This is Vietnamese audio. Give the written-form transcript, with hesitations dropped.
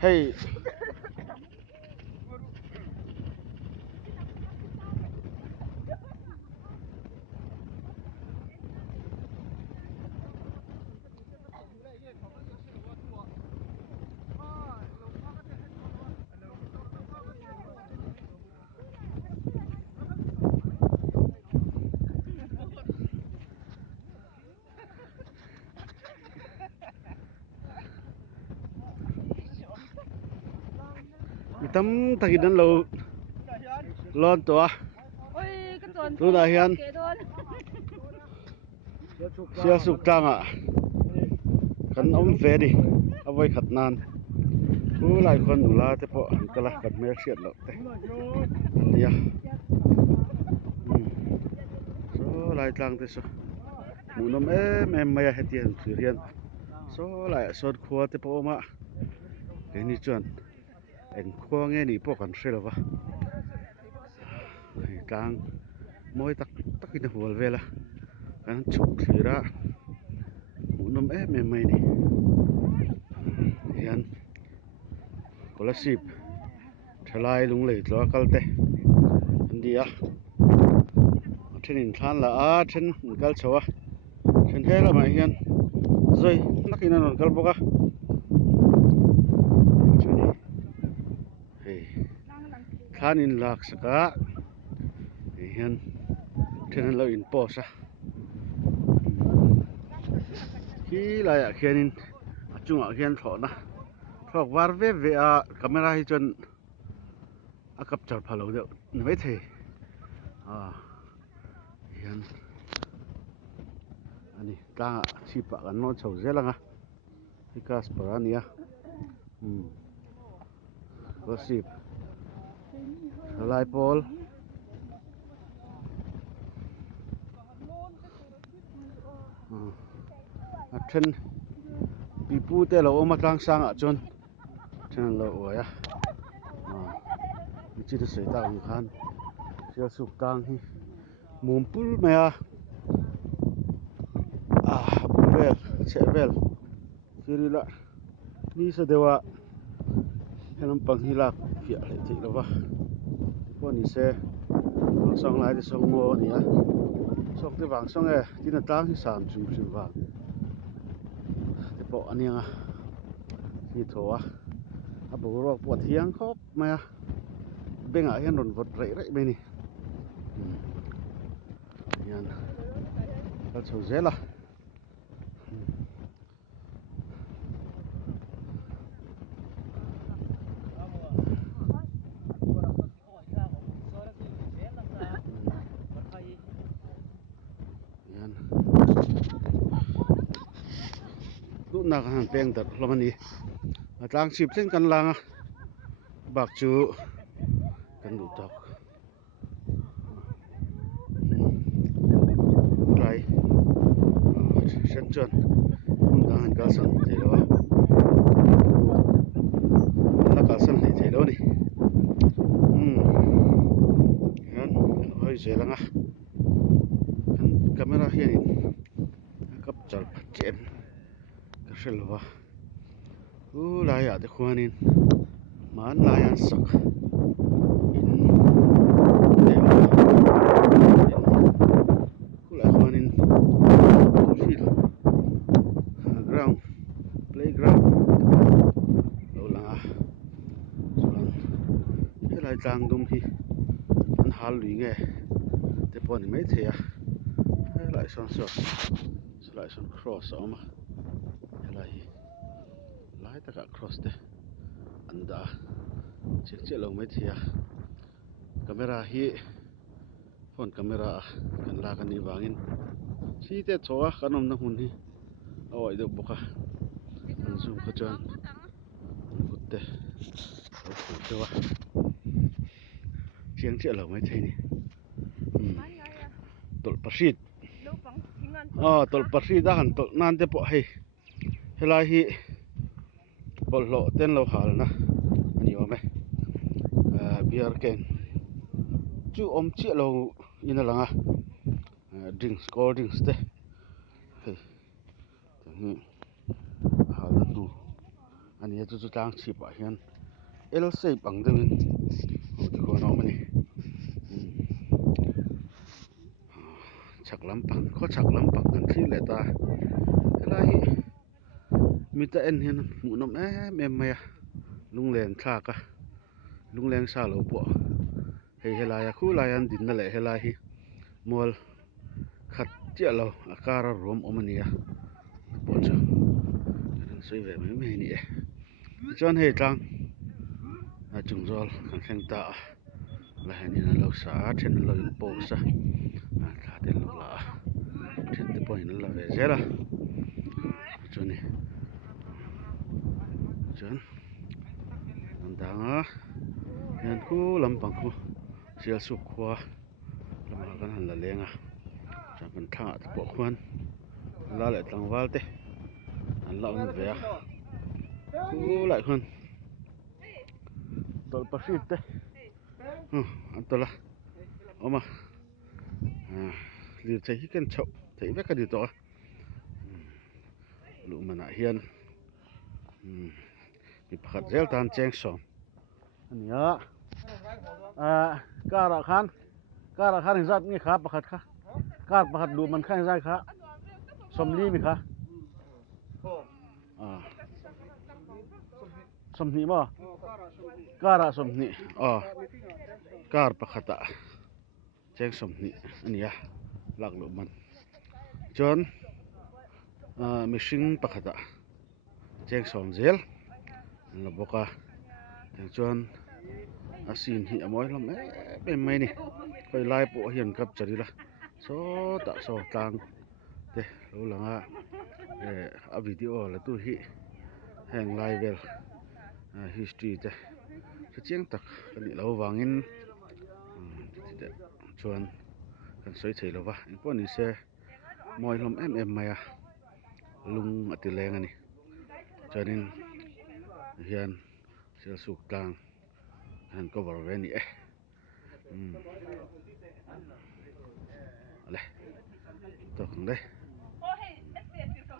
Hey. Tâm takin an lo lon to tu da hian Sialsuk Tlang kan om ve di avoi khat nan tu lai khon nu la te po an kala kan mer siat lo te dia so lai tlang te so munom em maya hetian thirian so lai sot khua te po ma ke ni chuan en khua nge ni po kan hrilova tlang moi takin a hual vela kan chuk thira munom em mai ni hian polasip thalai lung lei tlo kalte india thenin thlan la a then kal chawa then hela ma hian zoi nakin an kal boka hey thanin lak saka hian then lo in posa hi la ya khianin achunga khian thona thok war ve a camera hi chon a capture phalo de maithei hian ani tanga chipa kan no chho zelanga hikas parania gossip halai pol a then pipu te lo oma tlang sang a chon then lo oya chi de sei ta ang khan Sialsuk Tlang hi mumpul maya vel chevel kirila ni sa dewa henam panghilak fia le ti lova poni se song lai de song mo ni a sok te wang song e tin tlang hi sam chung chung wang te po anianga hi thoa a bo ro po thiang khop maya benga hian ron vot rei me ni yan kal chho zela yan tu na kan peng tar hlomani atlang chip chen kan langa bak chu kan lutuk lai shan chon dan kal san te lo la kal san te lo ni yan hoi zelanga kan camera hian capture chem ka hrilwa la ya te khuanin man la yan sak in ground playground lo langa chuan helai tlang dum hi an hal lui nge te pon mai thea helai son helai son cross oma helai hi lai taka cross te anda che lo mai thea camera hi phone camera kan la kan ni wangin chi te chowa kanom na hun hi oi do boka an zoom kha chuan kutte te wa chiang che lo mai thei ni tol pasit tol pasit da han tol nan te po hei helai hi bol lo ten lo hal na ani wa me beer ken chu om che lo in langa drinks cold drinks te hei นี่จุดจางชีปะเฮียนเอลเซ่ปังเดินที่คนเอามานี่ฉักลำปังเขาฉักลำปังกันที่แหละตาอะไรมีแต่เอ็นเฮียนหมูน้ำแม่ไม่ลุงแรงชากะลุงแรงชาโลปะเฮลายคู่ลายันดินนั่นแหละเฮลายมอลขัดเจ้าเราอาการรวมอมันนี่อะปะจ้ะนั่นสวยแบบไม่นี่จนเฮจังจุงจอลกันแข่งตาแล้วนี่นั่นเราสาเทนเราอยู่โป๊ะขาเต็นเราละเทนที่ปอยนั่นเราเวเจละจนนี่จนนั่นดังเห็นคู่ลำปังคู่เสียสุขขวาลำบากกันหันละเลี้ยงจังกันท่าตะปกควันลาเลยตังวัลเตอันละมันเวียคู่หลายคนตัวประสิทธิ์เตอันตัวละเอามาเดี๋ยวใช้ที่กันเฉาใช้แบกกันดีตัวลูกมันเฮียนมีผัดเจลตานแจงสอมอันนี้การะคันอีกสัตว์นี่ครับผัดค่ะการผัดดูมันข้างซ้ายค่ะสมลีมีค่ะสมนีบ่การะสมนีการผัดแจงสมนีอันนี้หลักลูกมันจนมิชิงผัดแจงสอมเจลแล้วบอกว่าจนอาศินที่อมวยเราไม่นี่คอยไล่ปูเหียนกับจริละโซตังเด้รู้หลังวิดีโอแล้วตู้ฮีแห่งไลฟ์เวลhistory เด้เจียงตักกันนี่เราวางอินชวนกันสวยเฉยแล้ววะอีกพวกนี้เสียมวยลมมาลุงอติแรงอันนี้จนนี่เฮียนเสียสุกกลางหันก็บริเวณนี้อะไรตัวของได้